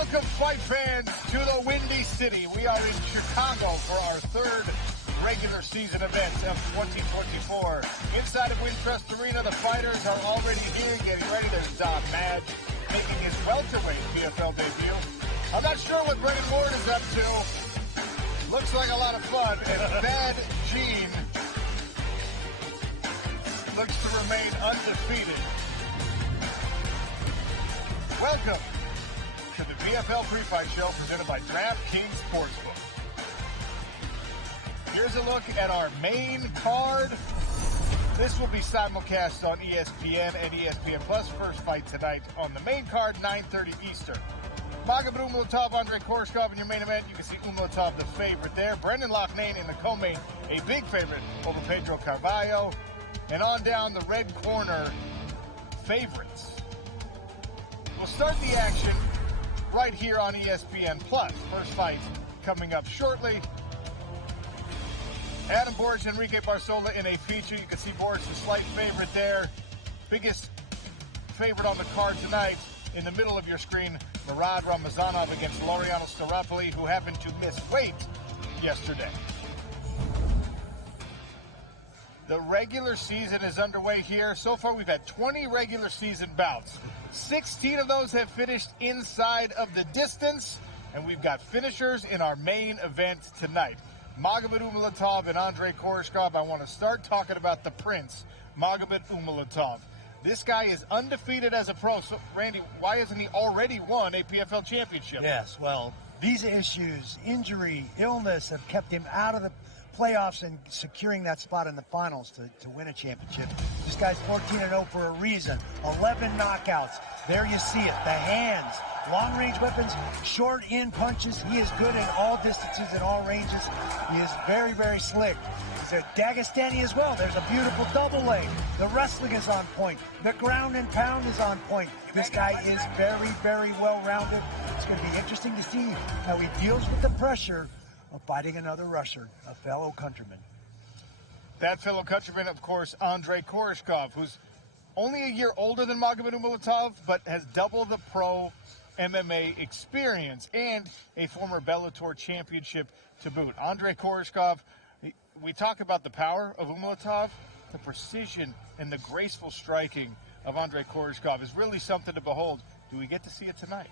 Welcome, fight fans, to the Windy City. We are in Chicago for our third regular season event of 2024. Inside of Wintrust Arena, the fighters are already here, getting ready. There's Don Madge making his welterweight PFL debut. I'm not sure what Brennan Ward is up to. Looks like a lot of fun. And Bad Gene looks to remain undefeated. Welcome to the PFL Pre-Fight Show presented by DraftKings Sportsbook. Here's a look at our main card. This will be simulcast on ESPN and ESPN Plus. First fight tonight on the main card, 9:30 Eastern. Magomed Umalatov, Andrei Koreshkov in your main event. You can see Umalatov the favorite there. Brendan Loughnane in the co-main, a big favorite over Pedro Carvalho. And on down the red corner, favorites. We'll start the action right here on ESPN Plus. First fight coming up shortly. Adam Boric, Enrique Barzola in a feature. You can see Boric the slight favorite there. Biggest favorite on the card tonight in the middle of your screen, Murad Ramazanov against Laureano Staropoli, who happened to miss weight yesterday. The regular season is underway here. So far, we've had 20 regular season bouts. 16 of those have finished inside of the distance, and we've got finishers in our main event tonight. Magomed Umalatov and Andrei Koreshkov. I want to start talking about the Prince, Magomed Umalatov. This guy is undefeated as a pro. So, Randy, why hasn't he already won a PFL championship? Yes, well, visa issues, injury, illness have kept him out of the playoffs and securing that spot in the finals to win a championship. This guy's 14-0 for a reason. 11 knockouts. There you see it. The hands, long-range weapons, short-in punches. He is good in all distances and all ranges. He is very, very slick. He's a Dagestani as well. There's a beautiful double leg. The wrestling is on point. The ground and pound is on point. This guy is very, very well-rounded. It's going to be interesting to see how he deals with the pressure of fighting another Russer, a fellow countryman. That fellow countryman, of course, Andrei Koreshkov, who's only a year older than Magomed Umalatov, but has double the pro MMA experience and a former Bellator championship to boot. Andrei Koreshkov, we talk about the power of Umalatov, the precision and the graceful striking of Andrei Koreshkov is really something to behold. Do we get to see it tonight?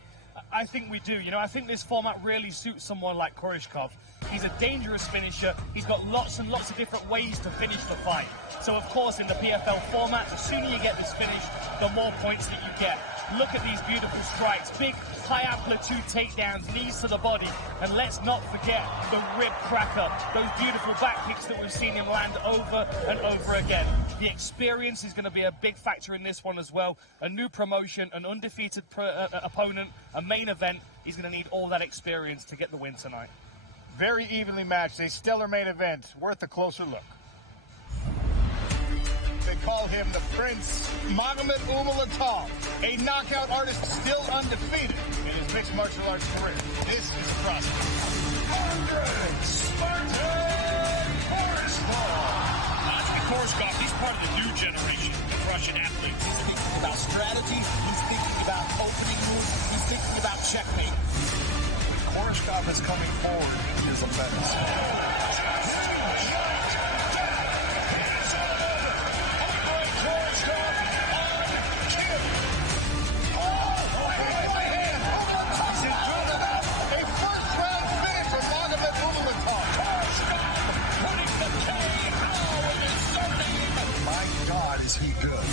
I think we do. You know, I think this format really suits someone like Koreshkov. He's a dangerous finisher. He's got lots and lots of different ways to finish the fight. So, of course, in the PFL format, the sooner you get this finish, the more points that you get. Look at these beautiful strikes. Big, high-amplitude takedowns, knees to the body. And let's not forget the rib cracker, those beautiful back kicks that we've seen him land over and over again. The experience is going to be a big factor in this one as well. A new promotion, an undefeated opponent, a main event. He's going to need all that experience to get the win tonight. Very evenly matched, a stellar main event, worth a closer look. They call him the Prince, Magomed Umalatov, a knockout artist still undefeated in his mixed martial arts career. This is Trust. Andrei Spartan Koreshkov, he's part of the new generation of Russian athletes. He's thinking about strategy, he's thinking about opening moves, he's thinking about checkmate. Koreshkov is coming forward. He is a menace. My God, is he good.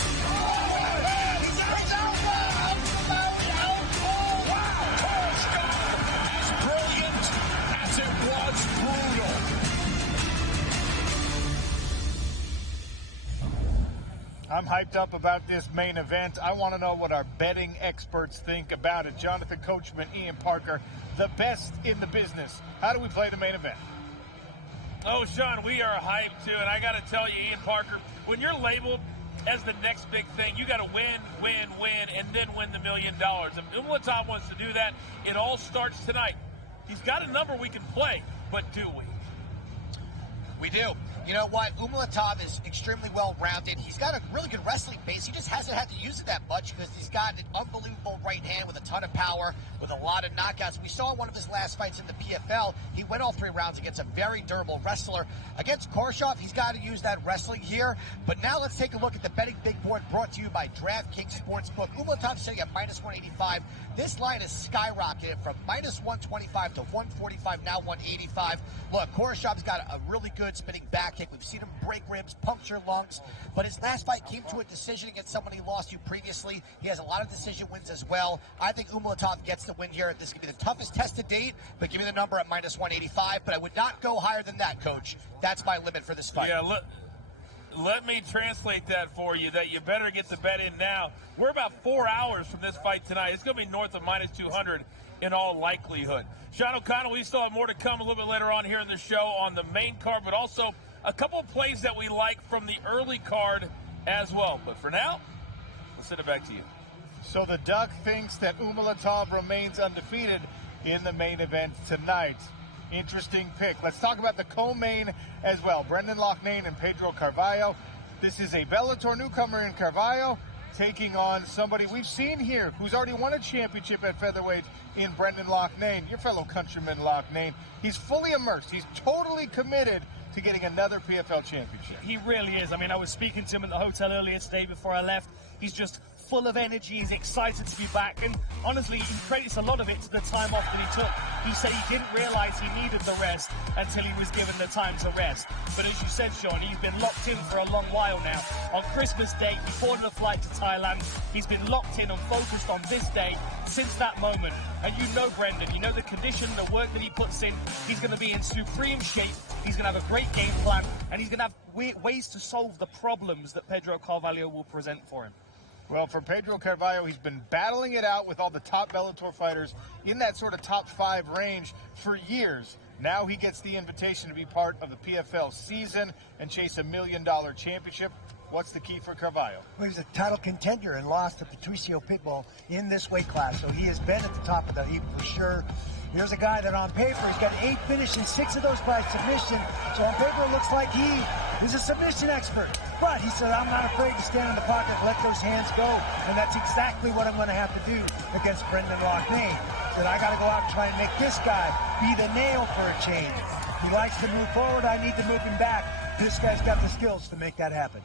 I'm hyped up about this main event. I want to know what our betting experts think about it. Jonathan Coachman, Ian Parker, the best in the business. How do we play the main event? Oh, Sean, we are hyped, too. And I got to tell you, Ian Parker, when you're labeled as the next big thing, you got to win, and then win the $1 million. And Umalatov wants to do that. It all starts tonight. He's got a number we can play, but do we? We do. You know what? Umulatov is extremely well-rounded. He's got a really good wrestling base. He just hasn't had to use it that much because he's got an unbelievable right hand with a ton of power, with a lot of knockouts. We saw in one of his last fights in the PFL, he went all 3 rounds against a very durable wrestler. Against Koreshkov, he's got to use that wrestling here. But now let's take a look at the betting big board brought to you by DraftKings Sportsbook. Umulatov sitting at -185. This line has skyrocketed from -125 to 145, now 185. Look, Koreshov's got a really good spinning back kick. We've seen him break ribs, puncture lungs, but his last fight came to a decision against someone he lost to previously. He has a lot of decision wins as well. I think Umulatov gets the win here. This is going to be the toughest test to date, but give me the number at -185, but I would not go higher than that, Coach. That's my limit for this fight. Yeah, let me translate that for you, that you better get the bet in now. We're about 4 hours from this fight tonight. It's going to be north of -200 in all likelihood. Sean O'Connell, we still have more to come a little bit later on here in the show on the main card, but also a couple of plays that we like from the early card as well. But for now, we'll send it back to you. So the Duck thinks that Umulatov remains undefeated in the main event tonight. Interesting pick. Let's talk about the co-main as well. Brendan Loughnane and Pedro Carvalho. This is a Bellator newcomer in Carvalho taking on somebody we've seen here who's already won a championship at featherweight in Brendan Loughnane, your fellow countryman Loughnane. He's fully immersed. He's totally committed to getting another PFL championship. He really is. I mean, I was speaking to him at the hotel earlier today before I left. He's just full of energy. He's excited to be back. And honestly, he credits a lot of it to the time off that he took. He said he didn't realize he needed the rest until he was given the time to rest. But as you said, Sean, he's been locked in for a long while now. On Christmas Day, he boarded a flight to Thailand. He's been locked in and focused on this day since that moment. And you know Brendan, you know the condition, the work that he puts in. He's going to be in supreme shape. He's going to have a great game plan. And he's going to have ways to solve the problems that Pedro Carvalho will present for him. Well, for Pedro Carvalho, he's been battling it out with all the top Bellator fighters in that sort of top 5 range for years. Now he gets the invitation to be part of the PFL season and chase $1 million championship. What's the key for Carvalho? Well, he's a title contender and lost to Patricio Pitbull in this weight class, so he has been at the top of the heap for sure. Here's a guy that on paper, he's got 8 finishes, 6 of those by submission. So on paper, it looks like he is a submission expert. But he said, I'm not afraid to stand in the pocket and let those hands go. And that's exactly what I'm going to have to do against Brendan Loughnane. That I got to go out and try and make this guy be the nail for a change. He likes to move forward. I need to move him back. This guy's got the skills to make that happen.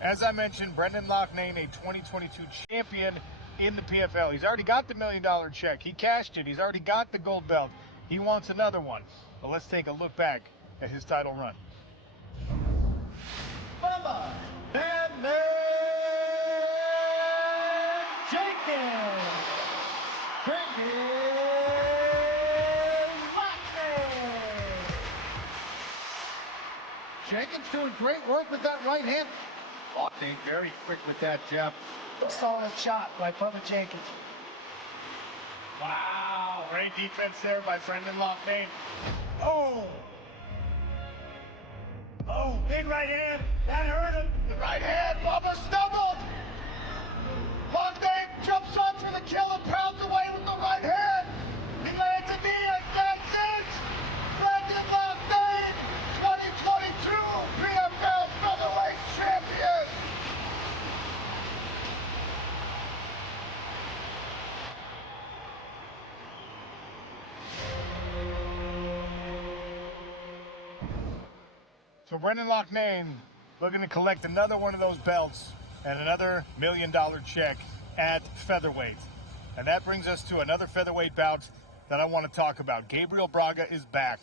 As I mentioned, Brendan Loughnane, a 2022 champion in the PFL. He's already got the $1 million check. He cashed it. He's already got the gold belt. He wants another one. But let's take a look back at his title run. Bubba and Jenkins. Jenkins doing great work with that right hand. Loughnane very quick with that jab. Solid shot by Bubba Jenkins. Wow, great defense there by Brendan Loughnane. Oh, big right hand. That hurt him. The right hand, Bubba stumbled. Loughnane jumps on for the kill and pounds away with the right hand. He lands a knee and that's it. Brendan Loughnane, 2022 PFL featherweight champion. So Brendan Loughnane looking to collect another one of those belts and another $1 million check at featherweight. And that brings us to another featherweight bout that I want to talk about. Gabriel Braga is back,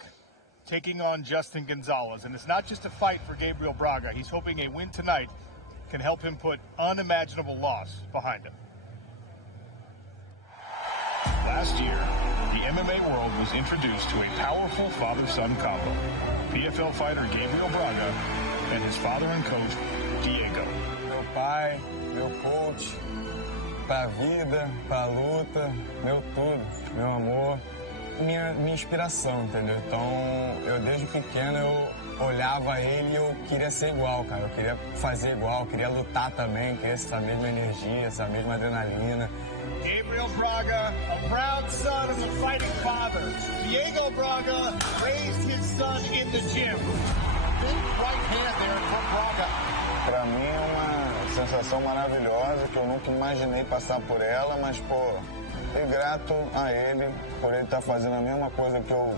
taking on Justin Gonzalez. And it's not just a fight for Gabriel Braga. He's hoping a win tonight can help him put unimaginable loss behind him. Last year, the MMA world was introduced to a powerful father-son combo. PFL fighter Gabriel Braga and his father and coach, Diego. Meu pai, meu coach, pra vida, pra luta, meu tudo, meu amor, minha inspiração, entendeu? Então, eu desde pequeno, eu olhava ele e eu queria ser igual, cara. Eu queria fazer igual, eu queria lutar também, queria essa mesma energia, essa mesma adrenalina. Gabriel Braga, a proud son of a fighting father. Diego Braga raised his son in the gym. big right hand there from Braga. Para mim é uma sensação maravilhosa que eu nunca imaginei passar por ela, mas, pô, e grato a ele por ele estar fazendo a mesma coisa que eu.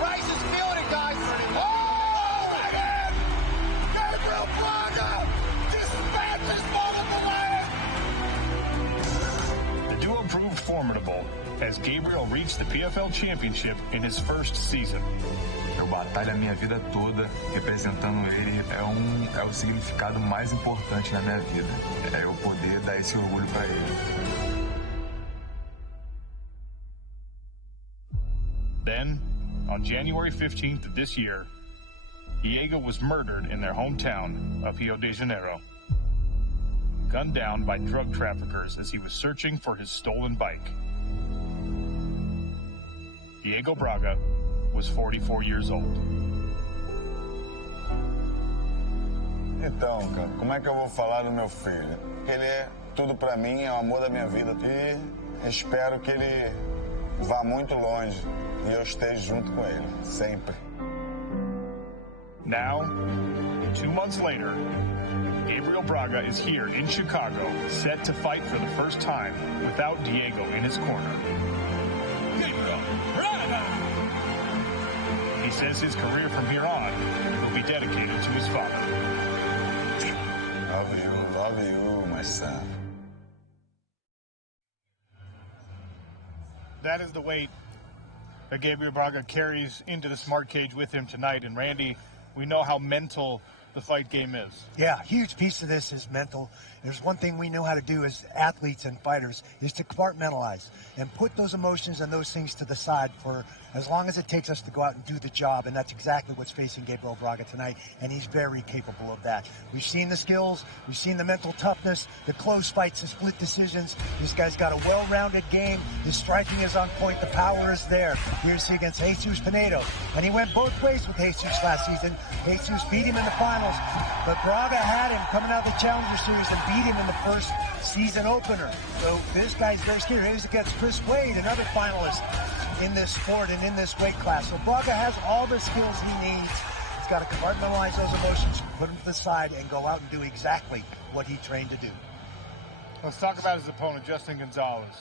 Rice is feeling it, guys. Oh, right hand! Gabriel Braga dispatches his ball at the leg. The duo proved formidable as Gabriel reached the PFL championship in his first season. Eu batalho a minha vida toda representando ele, é o significado mais importante na minha vida. É eu poder dar esse orgulho para ele. Then, on January 15th of this year, Diego was murdered in their hometown of Rio de Janeiro, gunned down by drug traffickers as he was searching for his stolen bike. Diego Braga was 44 years old. Então, cara, como é que eu vou falar do meu filho? Ele é tudo pra mim, é o amor da minha vida. E espero que ele vá muito longe e eu esteja junto com ele, sempre. Now, 2 months later, Gabriel Braga is here in Chicago, set to fight for the first time without Diego in his corner. Gabriel Braga! He says his career from here on will be dedicated to his father. Love you, my son. That is the weight that Gabriel Braga carries into the smart cage with him tonight. And Randy, we know how mental the fight game is. Yeah, a huge piece of this is mental. There's one thing we know how to do as athletes and fighters is to compartmentalize and put those emotions and those things to the side for as long as it takes us to go out and do the job. And that's exactly what's facing Gabriel Braga tonight. And he's very capable of that. We've seen the skills. We've seen the mental toughness, the close fights, the split decisions. This guy's got a well-rounded game. His striking is on point. The power is there. Here's against Jesus Pinedo. And he went both ways with Jesus last season. Jesus beat him in the finals. But Braga had him coming out of the Challenger Series and beat him in the first season opener. So this guy's very scared. He's against Chris Wade, another finalist in this sport and in this weight class. So Braga has all the skills he needs. He's got to compartmentalize those emotions, put them to the side, and go out and do exactly what he trained to do. Let's talk about his opponent, Justin Gonzalez.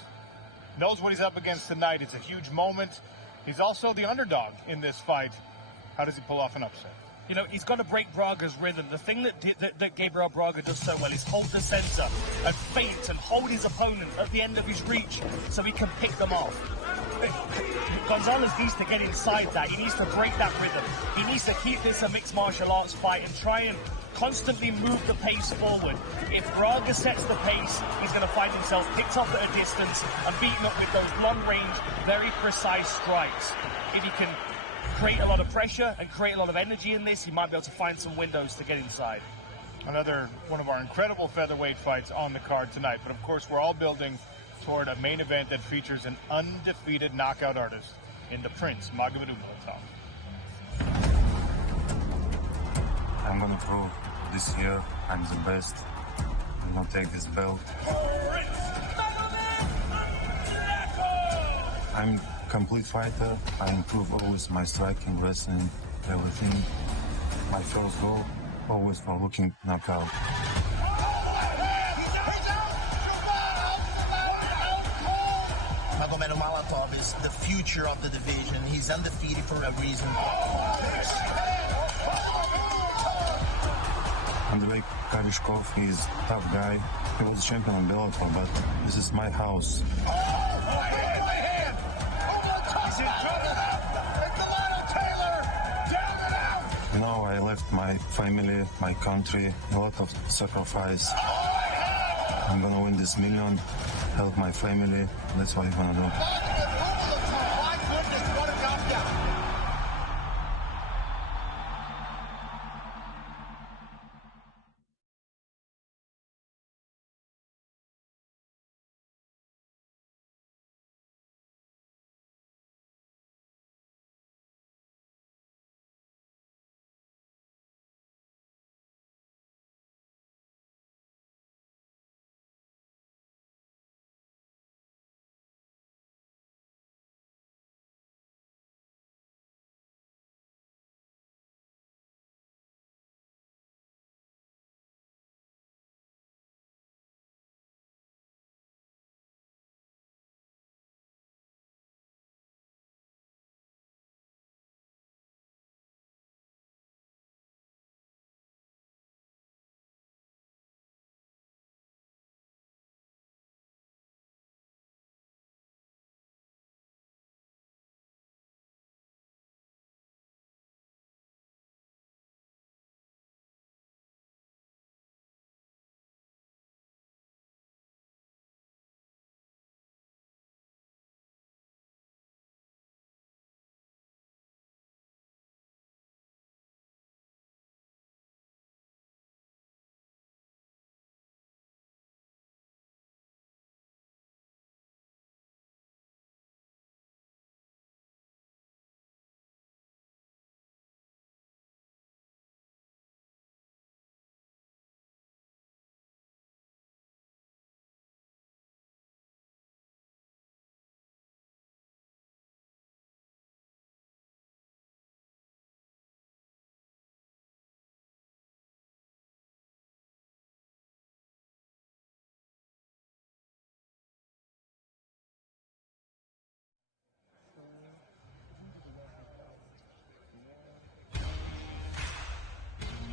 Knows what he's up against tonight. It's a huge moment. He's also the underdog in this fight. How does he pull off an upset? You know, he's got to break Braga's rhythm. The thing that Gabriel Braga does so well is hold the center and feint and hold his opponent at the end of his reach so he can pick them off. Gonzalez needs to get inside that. He needs to break that rhythm. He needs to keep this a mixed martial arts fight and try and constantly move the pace forward. If Braga sets the pace, he's going to find himself picked up at a distance and beaten up with those long-range, very precise strikes. If he can create a lot of pressure and create a lot of energy in this, he might be able to find some windows to get inside. Another one of our incredible featherweight fights on the card tonight. But of course, we're all building toward a main event that features an undefeated knockout artist in the Prince, Magomedov. I'm gonna prove this year I'm the best. I'm gonna take this belt. I'm complete fighter. I improve always my striking, wrestling, everything. My first goal always for looking knockout. Magomedov is the future of the division. He's undefeated for a reason. Andrei Karishkov, he's a tough guy. He was champion on Bellator, but this is my house. You know, I left my family, my country, a lot of sacrifice. I'm gonna win this million, help my family. That's what I'm gonna do.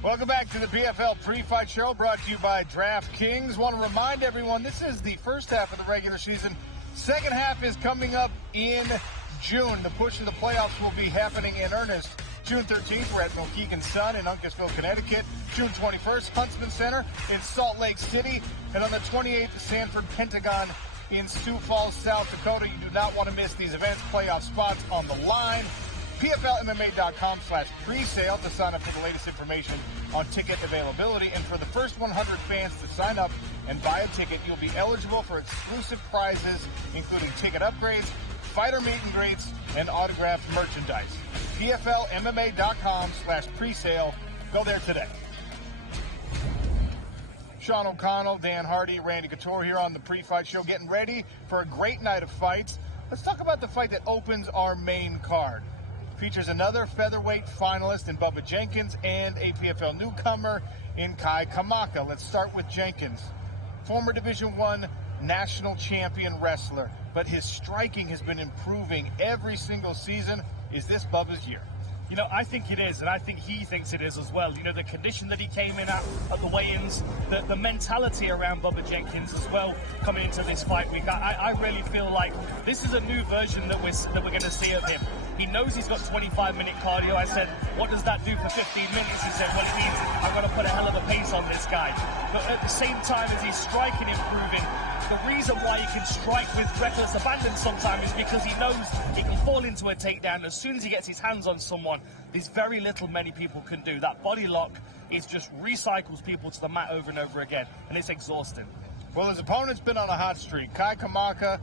Welcome back to the PFL pre-fight show, brought to you by DraftKings. Want to remind everyone, this is the first half of the regular season. Second half is coming up in June. The push to the playoffs will be happening in earnest. June 13th, we're at Mohegan Sun in Uncasville, Connecticut. June 21st, Huntsman Center in Salt Lake City. And on the 28th, Sanford Pentagon in Sioux Falls, South Dakota. You do not want to miss these events. Playoff spots on the line. PFLMMA.com/presale to sign up for the latest information on ticket availability. And for the first 100 fans to sign up and buy a ticket, you'll be eligible for exclusive prizes, including ticket upgrades, fighter meet and greets, and autographed merchandise. PFLMMA.com/presale. Go there today. Sean O'Connell, Dan Hardy, Randy Couture here on the pre-fight show, getting ready for a great night of fights. Let's talk about the fight that opens our main card. Features another featherweight finalist in Bubba Jenkins and a PFL newcomer in Kai Kamaka. Let's start with Jenkins. Former Division I national champion wrestler, but his striking has been improving every single season. Is this Bubba's year? You know, I think it is, and I think he thinks it is as well. You know, the condition that he came in at the weigh-ins, the mentality around Bubba Jenkins as well coming into this fight week. I really feel like this is a new version that we're going to see of him. He knows he's got 25-minute cardio. I said, what does that do for 15 minutes? He said, well, it means I'm going to put a hell of a pace on this guy. But at the same time as he's striking improving, the reason why he can strike with reckless abandon sometimes is because he knows he can fall into a takedown. As soon as he gets his hands on someone, there's very little many people can do. That body lock is just recycles people to the mat over and over again, and it's exhausting. Well, his opponent's been on a hot streak. Kai Kamaka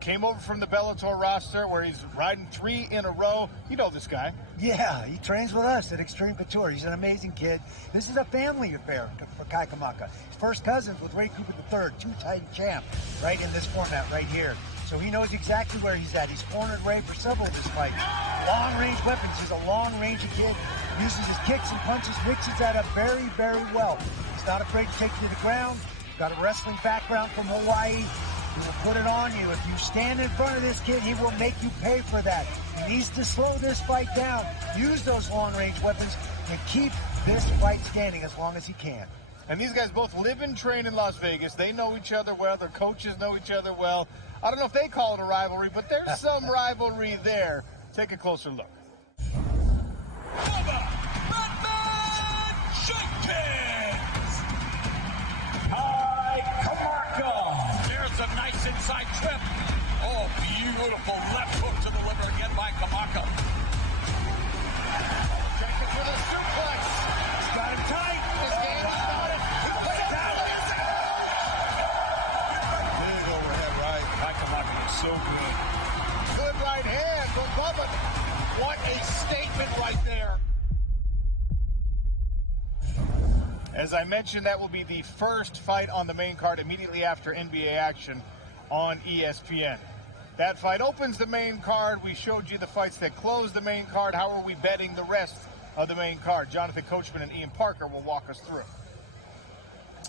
came over from the Bellator roster where he's riding 3 in a row. You know this guy. Yeah, he trains with us at Extreme Couture. He's an amazing kid. This is a family affair for Kai Kamaka. His first cousins with Ray Cooper III, 2-time champ, right in this format right here. So he knows exactly where he's at. He's cornered Ray for several of his fights. Long-range weapons. He's a long-range kid. Uses his kicks and punches, mixes that up very, very well. He's not afraid to take you to the ground. Got a wrestling background from Hawaii. He will put it on you. If you stand in front of this kid, he will make you pay for that. He needs to slow this fight down. Use those long-range weapons to keep this fight standing as long as he can. And these guys both live and train in Las Vegas. They know each other well. Their coaches know each other well. I don't know if they call it a rivalry, but there's some rivalry there. Take a closer look. Bubba Jenkins! Kai Kamaka! There's a nice inside trip. Oh, beautiful left hook to the liver again by Kamaka. Jenkins with a suplex. He's got him tight. This game started. He put it down. Big overhead right. Kai Kamaka is so good. Good right hand from Bubba. What a statement right there. As I mentioned, that will be the first fight on the main card immediately after NBA action on ESPN. That fight opens the main card. We showed you the fights that close the main card. How are we betting the rest of the main card? Jonathan Coachman and Ian Parker will walk us through.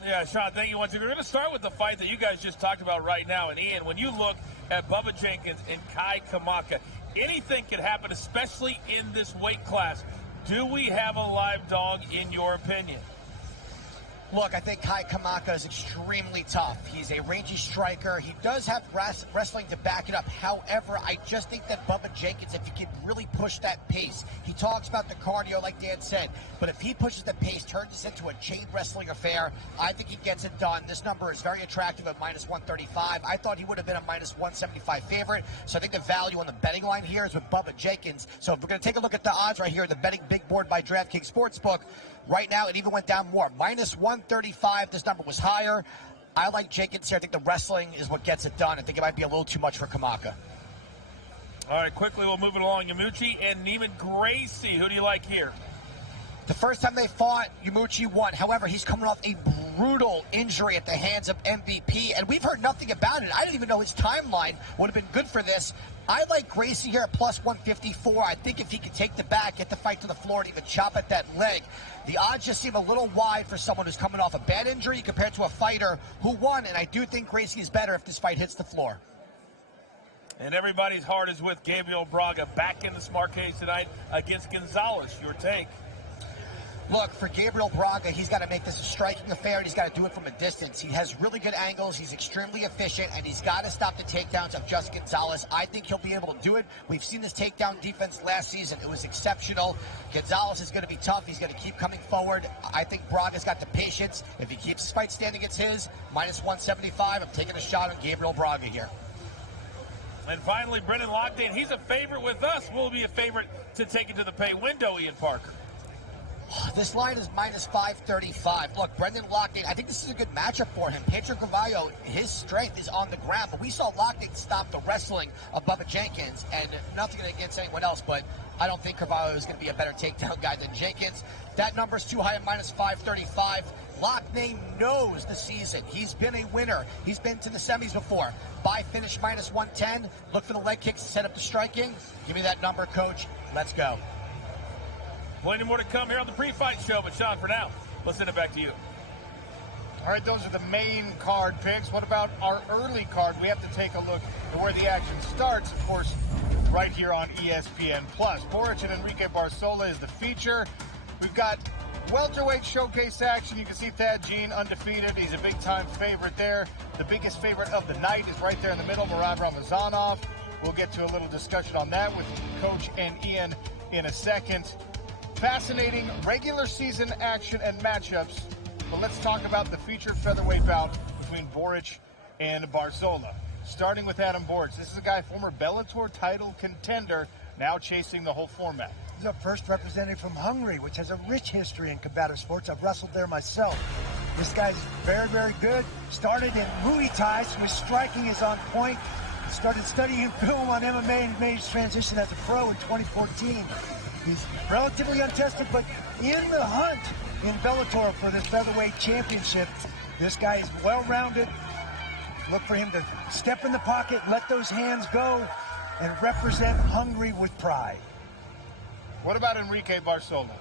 Yeah, Sean, thank you once again. We're going to start with the fight that you guys just talked about right now. And Ian, when you look at Bubba Jenkins and Kai Kamaka, anything could happen, especially in this weight class. Do we have a live dog in your opinion? Look, I think Kai Kamaka is extremely tough. He's a rangy striker. He does have wrestling to back it up. However, I just think that Bubba Jenkins, if he can really push that pace, he talks about the cardio like Dan said, but if he pushes the pace, turns this into a chain wrestling affair, I think he gets it done. This number is very attractive at minus 135. I thought he would have been a minus 175 favorite, so I think the value on the betting line here is with Bubba Jenkins. So if we're going to take a look at the odds right here, the betting big board by DraftKings Sportsbook, right now, it even went down more. Minus 135. This number was higher. I like Jenkins here. I think the wrestling is what gets it done. I think it might be a little too much for Kamaka. All right, quickly, we'll move it along. Yamuchi and Neiman Gracie. Who do you like here? The first time they fought, Yamuchi won. However, he's coming off a brutal injury at the hands of MVP, and we've heard nothing about it. I didn't even know his timeline would have been good for this. I like Gracie here at plus 154. I think if he can take the back, get the fight to the floor, and even chop at that leg, the odds just seem a little wide for someone who's coming off a bad injury compared to a fighter who won, and I do think Gracie is better if this fight hits the floor. And everybody's heart is with Gabriel Braga back in the smart cage tonight against Gonzalez. Your take? Look, for Gabriel Braga, he's got to make this a striking affair, and he's got to do it from a distance. He has really good angles, he's extremely efficient, and he's got to stop the takedowns of Just Gonzalez. I think he'll be able to do it. We've seen this takedown defense last season. It was exceptional. Gonzalez is going to be tough. He's going to keep coming forward. I think Braga's got the patience. If he keeps his fight standing, it's his. Minus 175. I'm taking a shot on Gabriel Braga here. And finally, Brendan Lockton. He's a favorite with us. Will be a favorite to take it to the pay window, Ian Parker. This line is minus 535. Look, Brendan Lockton, I think this is a good matchup for him. Pedro Carvalho, his strength is on the ground, but we saw Lockton stop the wrestling of Bubba Jenkins, and nothing against anyone else, but I don't think Carvalho is going to be a better takedown guy than Jenkins. That number's too high at minus 535. Lockton knows the season. He's been a winner. He's been to the semis before. Buy finish minus 110. Look for the leg kicks to set up the striking. Give me that number, coach. Let's go. Plenty more to come here on the pre-fight show, but Sean, for now, let's send it back to you. All right, those are the main card picks. What about our early card? We have to take a look at where the action starts, of course, right here on ESPN+. Boric and Enrique Barzola is the feature. We've got welterweight showcase action. You can see Thad Jean undefeated. He's a big-time favorite there. The biggest favorite of the night is right there in the middle, Murad Ramazanov. We'll get to a little discussion on that with Coach and Ian in a second. Fascinating regular season action and matchups. But let's talk about the featured featherweight bout between Boric and Barzola. Starting with Adam Boric. This is a guy, former Bellator title contender, now chasing the whole format. He's a first representative from Hungary, which has a rich history in combative sports. I've wrestled there myself. This guy's very, very good. Started in Muay Thai, so his striking is on point. Started studying film on MMA and made his transition as a pro in 2014. He's relatively untested, but in the hunt in Bellator for this featherweight championship. This guy is well-rounded. Look for him to step in the pocket, let those hands go, and represent Hungary with pride. What about Enrique Barzola?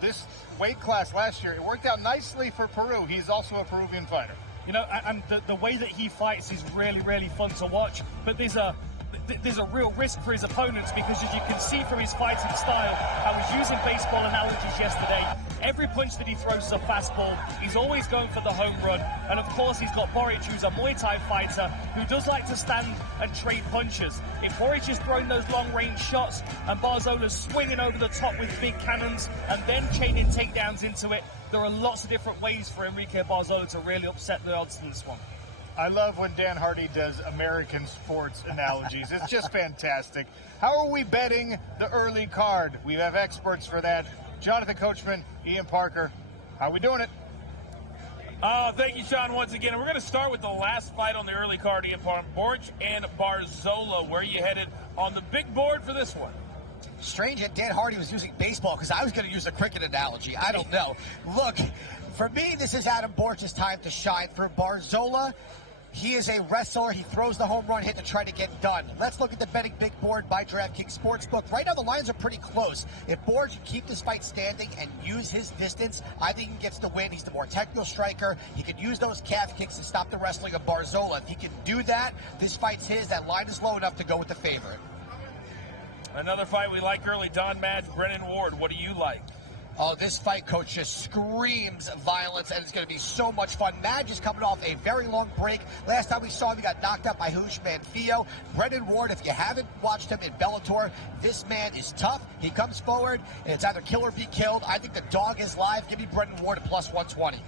This weight class last year, it worked out nicely for Peru. He's also a Peruvian fighter. You know, and the way that he fights is really, really fun to watch. But there's a real risk for his opponents because, as you can see from his fighting style, I was using baseball analogies yesterday. Every punch that he throws is a fastball. He's always going for the home run. And, of course, he's got Boric, who's a Muay Thai fighter who does like to stand and trade punches. If Boric is throwing those long-range shots and Barzola's swinging over the top with big cannons and then chaining takedowns into it, there are lots of different ways for Enrique Barzola to really upset the odds in this one. I love when Dan Hardy does American sports analogies. It's just fantastic. How are we betting the early card? We have experts for that. Jonathan Coachman, Ian Parker, how are we doing it? Thank you, Sean, once again. And we're going to start with the last fight on the early card, Ian Parker. Boric and Barzola. Where are you headed on the big board for this one? Strange that Dan Hardy was using baseball because I was going to use a cricket analogy. I don't know. Look, for me, this is Adam Boric's time to shine. For Barzola, he is a wrestler. He throws the home run hit to try to get done. Let's look at the betting big board by DraftKings Sportsbook. Right now, the lines are pretty close. If Boric can keep this fight standing and use his distance, I think he gets the win. He's the more technical striker. He can use those calf kicks to stop the wrestling of Barzola. If he can do that, this fight's his. That line is low enough to go with the favorite. Another fight we like early, Don Madge, Brennan Ward. What do you like? Oh, this fight, coach, just screams violence, and it's going to be so much fun. Madge is coming off a very long break. Last time we saw him, he got knocked out by Hoosh Manfio. Brennan Ward, if you haven't watched him in Bellator, this man is tough. He comes forward, and it's either kill or be killed. I think the dog is live. Give me Brennan Ward at plus 120.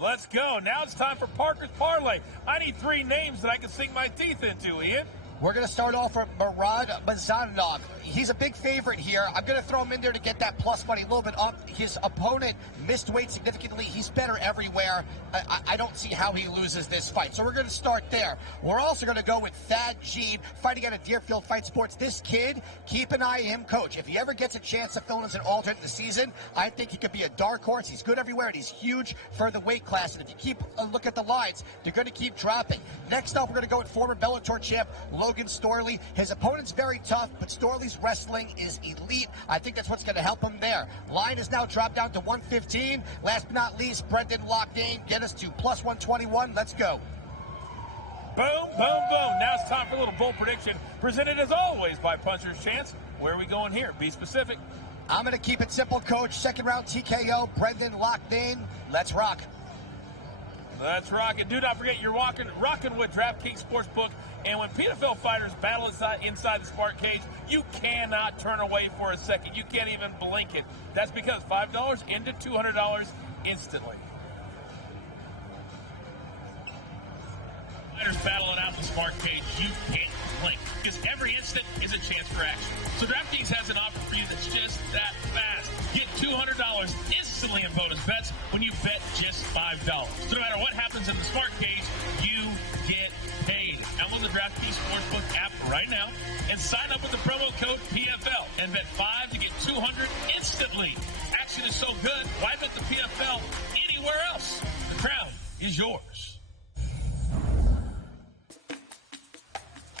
Let's go. Now it's time for Parker's Parlay. I need three names that I can sink my teeth into, Ian. We're going to start off with Murad Ramazanov. He's a big favorite here. I'm going to throw him in there to get that plus money a little bit up. His opponent missed weight significantly. He's better everywhere. I don't see how he loses this fight. So we're going to start there. We're also going to go with Thad Jean, fighting out of Deerfield Fight Sports. This kid, keep an eye on him, coach. If he ever gets a chance to fill in as an alternate in the season, I think he could be a dark horse. He's good everywhere, and he's huge for the weight class. And if you keep a look at the lines, they're going to keep dropping. Next up, we're going to go with former Bellator champ Logan Storley. His opponent's very tough, but Storley's wrestling is elite. I think that's what's going to help him there. Line is now dropped down to 115. Last but not least, Brendan Lockton, get us to plus 121. Let's go. Boom, boom, boom. Now it's time for a little bold prediction, presented as always by Puncher's Chance. Where are we going here? Be specific. I'm going to keep it simple, Coach. Second round TKO. Brendan locked in. Let's rock. Let's rock it. Do not forget you're rocking with DraftKings Sportsbook. And when PFL fighters battle inside the smart cage, you cannot turn away for a second. You can't even blink it. That's because $5 into $200 instantly. Fighters battling out the smart cage, you can't blink. Because every instant is a chance for action. So DraftKings has an offer for you that's just that fast. Get $200 instantly in bonus bets when you bet just $5. So no matter what happens in the smart cage, you get paid. Download the DraftKings Sportsbook app right now and sign up with the promo code PFL and bet $5 to get $200 instantly. Action is so good, why bet the PFL anywhere else? The crown is yours.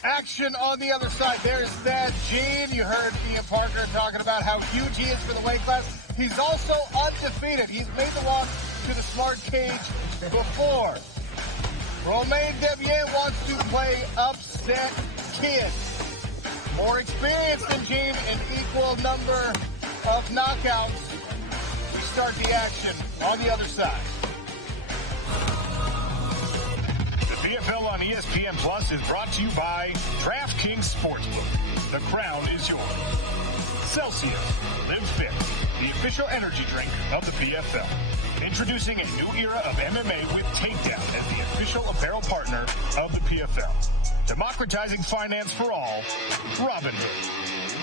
Action on the other side. There's Thad Gene. You heard Ian Parker talking about how huge he is for the weight class. He's also undefeated. He's made the walk to the smart cage before. Romain Debian wants to play upset kid. More experienced than Gene, an equal number of knockouts. We start the action on the other side. PFL on ESPN Plus is brought to you by DraftKings Sportsbook. The crown is yours. Celsius, Live Fit, the official energy drink of the PFL. Introducing a new era of MMA with Takedown as the official apparel partner of the PFL. Democratizing finance for all, Robinhood.